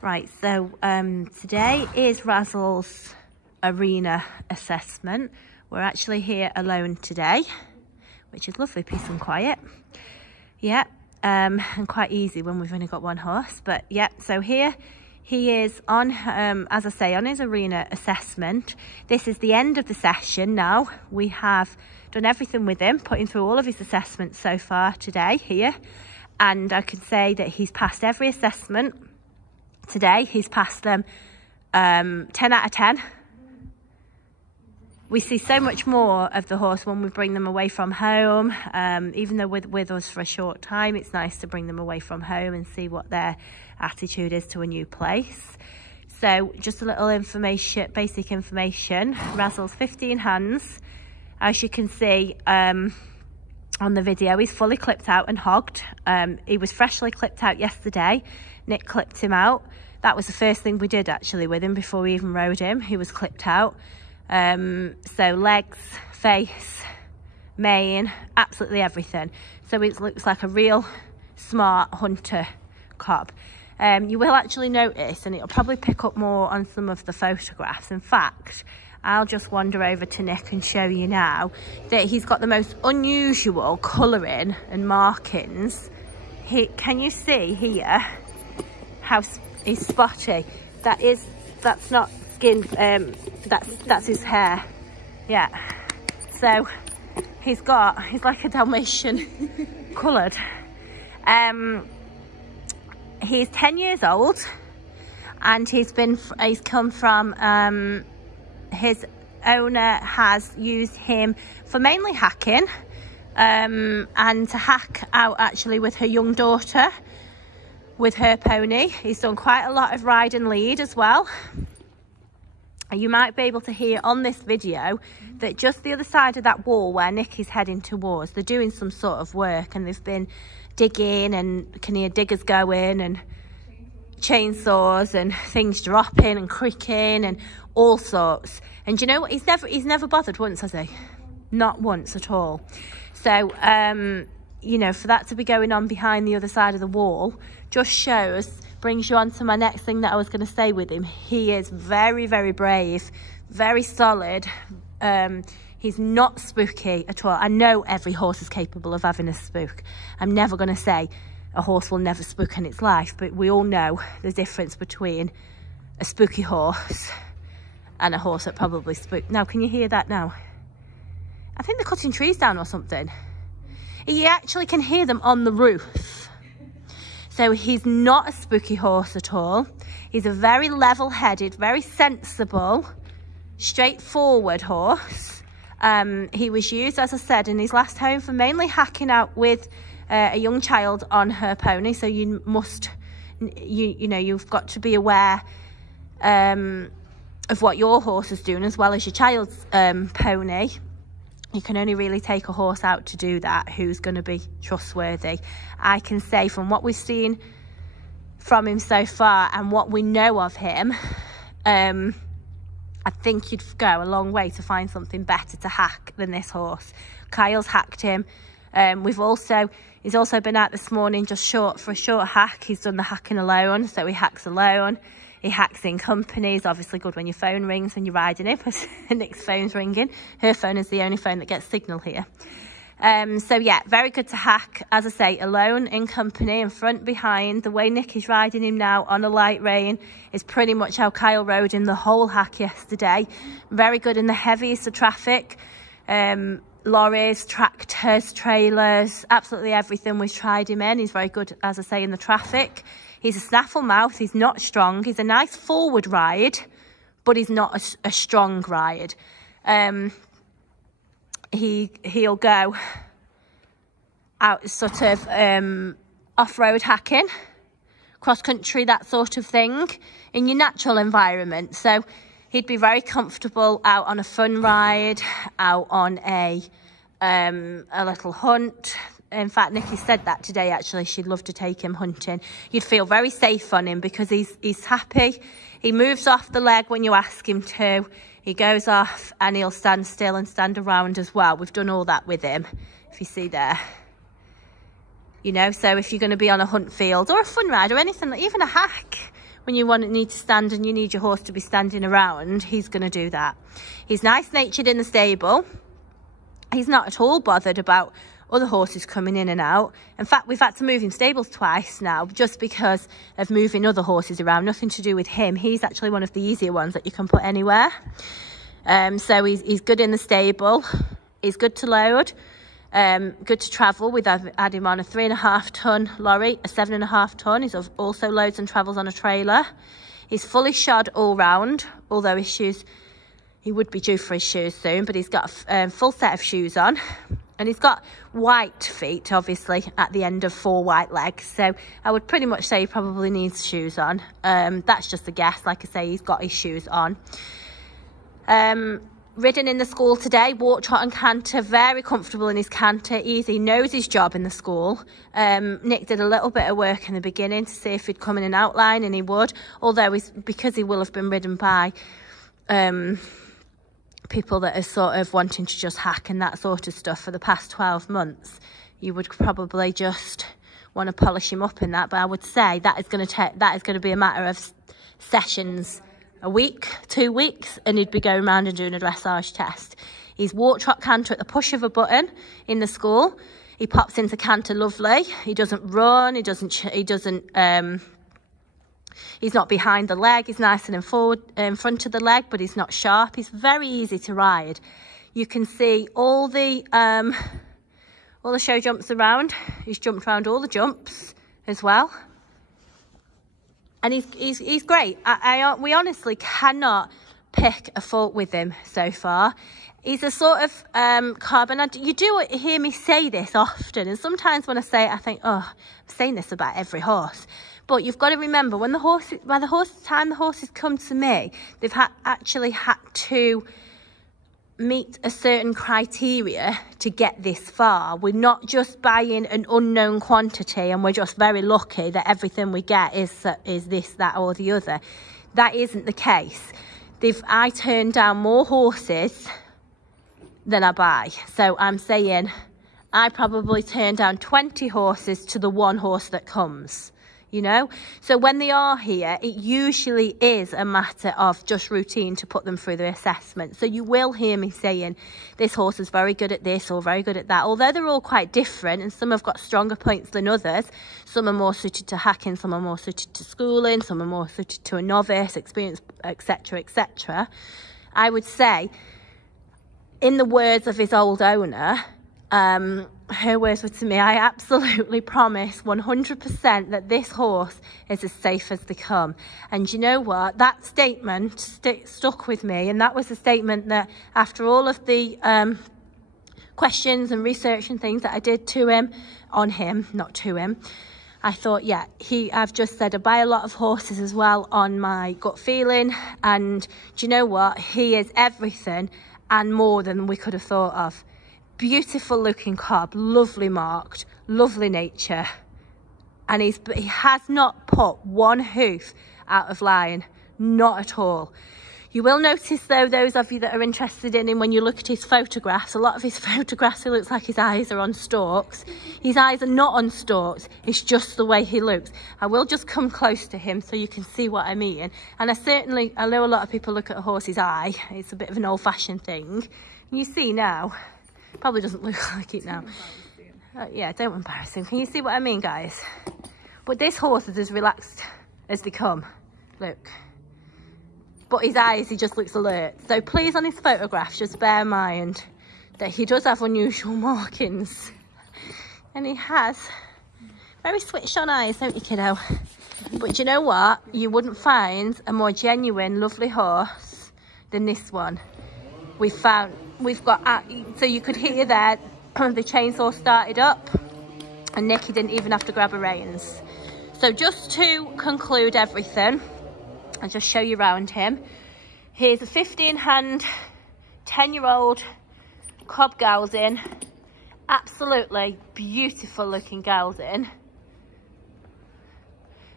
Right, so today is Razzle's arena assessment. We're actually here alone today, which is lovely, peace and quiet. Yeah, and quite easy when we've only got one horse. But yeah, so here he is on, as I say, on his arena assessment. This is the end of the session now. We have done everything with him, putting through all of his assessments so far today here. And I can say that he's passed every assessment today. He's passed them 10 out of 10. We see so much more of the horse when we bring them away from home. Even though with us for a short time, it's nice to bring them away from home and see what their attitude is to a new place. So just a little information, basic information. Razzle's 15 hands. As you can see on the video, he's fully clipped out and hogged. He was freshly clipped out yesterday. Nick clipped him out. That was the first thing we did actually with him before we even rode him. He was clipped out. So legs, face, mane, absolutely everything. So it looks like a real smart hunter cob. You will actually notice, and it'll probably pick up more on some of the photographs. In fact, I'll just wander over to Nick and show you now that he's got the most unusual colouring and markings. Can you see here how he's spotty? That's not skin, that's his hair. Yeah, so he's like a Dalmatian coloured. He's 10 years old, and he's come from his owner has used him for mainly hacking, and to hack out actually with her young daughter with her pony. He's done quite a lot of ride and lead as well. You might be able to hear on this video that just the other side of that wall where Nick is heading towards, they're doing some sort of work, and they've been digging, and can hear diggers going and chainsaws and things dropping and creaking and all sorts. And you know what, he's never bothered once, has he? Not once at all. So you know, for that to be going on behind the other side of the wall just brings you on to my next thing that I was going to say with him. He is very, very brave, very solid. He's not spooky at all. I know every horse is capable of having a spook. I'm never going to say a horse will never spook in its life, but we all know the difference between a spooky horse and a horse that probably spooked. Now, can you hear that now? I think they're cutting trees down or something. You actually can hear them on the roof. So he's not a spooky horse at all. He's a very level-headed, very sensible, straightforward horse. He was used, as I said, in his last home for mainly hacking out with a young child on her pony. So you must, you know, you've got to be aware of what your horse is doing as well as your child's pony. You can only really take a horse out to do that who's going to be trustworthy. I can say from what we've seen from him so far and what we know of him, I think you'd go a long way to find something better to hack than this horse. Kyle's hacked him. He's also been out this morning just for a short hack. He's done the hacking alone, so he hacks alone. He hacks in company. It's obviously good when your phone rings and you're riding him, because Nick's phone's ringing. Her phone is the only phone that gets signal here. So yeah, very good to hack, as I say, alone, in company, in front, behind. The way Nick is riding him now on a light rein is pretty much how Kyle rode him the whole hack yesterday. Very good in the heaviest of traffic. Lorries, tractors, trailers, absolutely everything we've tried him in. He's very good, as I say, in the traffic. He's a snaffle mouth. He's not strong. He's a nice forward ride, but he's not a strong ride. He'll go out sort of off-road hacking, cross-country, that sort of thing, in your natural environment. So he'd be very comfortable out on a fun ride, out on a little hunt. In fact, Nikki said that today, actually. She'd love to take him hunting. You'd feel very safe on him because he's happy. He moves off the leg when you ask him to. He goes off and he'll stand still and stand around as well. We've done all that with him, if you see there. You know, so if you're going to be on a hunt field or a fun ride or anything, even a hack, when you need to stand and you need your horse to be standing around, he's going to do that. He's nice natured in the stable. He's not at all bothered about other horses coming in and out. In fact, we've had to move him stables twice now just because of moving other horses around. Nothing to do with him. He's actually one of the easier ones that you can put anywhere. So he's good in the stable. He's good to load. Good to travel. We've had him on a 3.5 ton lorry, a 7.5 ton. He's also loads and travels on a trailer. He's fully shod all round, although his shoes, he would be due for his shoes soon, but he's got a full set of shoes on. And he's got white feet, obviously, at the end of 4 white legs. So I would pretty much say he probably needs shoes on. That's just a guess. Like I say, he's got his shoes on. Ridden in the school today, walk, trot and canter, very comfortable in his canter, easy, knows his job in the school. Nick did a little bit of work in the beginning to see if he'd come in an outline, and he would, although because he will have been ridden by people that are sort of wanting to just hack and that sort of stuff for the past 12 months, you would probably just want to polish him up in that. But I would say that is going to be a matter of sessions, a week, 2 weeks, and he'd be going around and doing a dressage test. He's walk, trot, canter at the push of a button in the school. He pops into canter lovely. He doesn't run. He's not behind the leg. He's nice and in front of the leg, but he's not sharp. He's very easy to ride. You can see all the show jumps around. He's jumped around all the jumps as well. And he's great. We honestly cannot pick a fault with him so far. He's a sort of cob, and you do hear me say this often, and sometimes when I say it, I think, oh, I'm saying this about every horse. But you've got to remember, by the time the horses come to me, they've actually had to meet a certain criteria to get this far. We're not just buying an unknown quantity and we're just very lucky that everything we get is this, that or the other. That isn't the case. I turn down more horses than I buy. So I'm saying I probably turn down 20 horses to the 1 horse that comes. You know, so when they are here, it usually is a matter of just routine to put them through the assessment. So you will hear me saying this horse is very good at this or very good at that, although they're all quite different, and some have got stronger points than others. Some are more suited to hacking, some are more suited to schooling, some are more suited to a novice experience, etc, etc. I would say, in the words of his old owner, her words were to me, I absolutely promise 100% that this horse is as safe as they come. And you know what? That statement stuck with me. And that was a statement that after all of the questions and research and things that I did to him, on him, not to him, I thought, yeah, I've just said I buy a lot of horses as well on my gut feeling. And do you know what? He is everything and more than we could have thought of. Beautiful looking cob, lovely marked, lovely nature, and he has not put 1 hoof out of line, not at all. You will notice though, those of you that are interested in him, when you look at his photographs, a lot of his photographs, it looks like his eyes are on stalks. His eyes are not on stalks, it's just the way he looks. I will just come close to him so you can see what I mean. And I know a lot of people look at a horse's eye, it's a bit of an old-fashioned thing. And you see now, probably doesn't look like it now. Yeah, don't embarrass him. Can you see what I mean, guys? But this horse is as relaxed as they come. Look. But his eyes, he just looks alert. So please, on his photographs, just bear in mind that he does have unusual markings. And he has very switched on eyes, don't you, kiddo? But you know what? You wouldn't find a more genuine, lovely horse than this one. We've got, so you could hear there, the chainsaw started up and Nicky didn't even have to grab her reins. So just to conclude everything, I'll just show you around him. Here's a 15-hand, 10-year-old cob gelding, absolutely beautiful looking gelding.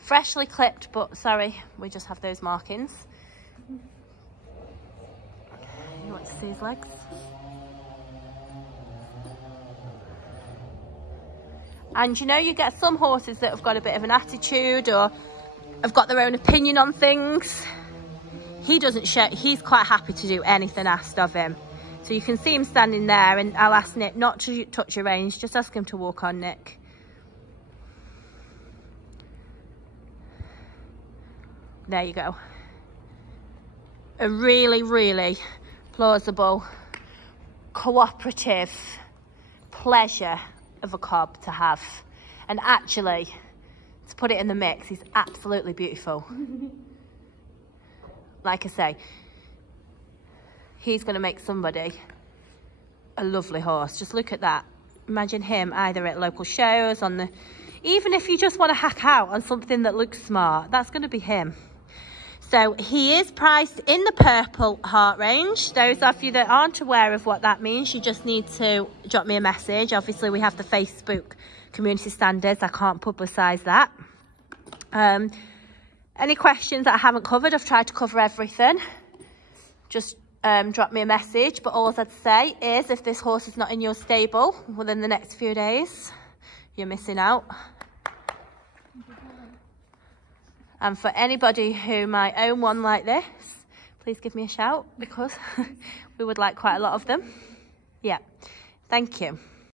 Freshly clipped, but sorry, we just have those markings. You want to see his legs? And you know, you get some horses that have got a bit of an attitude or have got their own opinion on things. He doesn't show, he's quite happy to do anything asked of him. So you can see him standing there, and I'll ask Nick not to touch your reins, just ask him to walk on, Nick. There you go. A really, really plausible, cooperative pleasure of a cob to have. And actually, to put it in the mix, he's absolutely beautiful. Like I say, he's going to make somebody a lovely horse. Just look at that. Imagine him either at local shows, on the, even if you just want to hack out on something that looks smart, that's going to be him. So he is priced in the purple heart range. Those of you that aren't aware of what that means, you just need to drop me a message. Obviously, we have the Facebook community standards. I can't publicise that. Any questions that I haven't covered, I've tried to cover everything. Just drop me a message. But all I'd say is, if this horse is not in your stable within the next few days, you're missing out. And for anybody who might own one like this, please give me a shout, because we would like quite a lot of them. Yeah, thank you.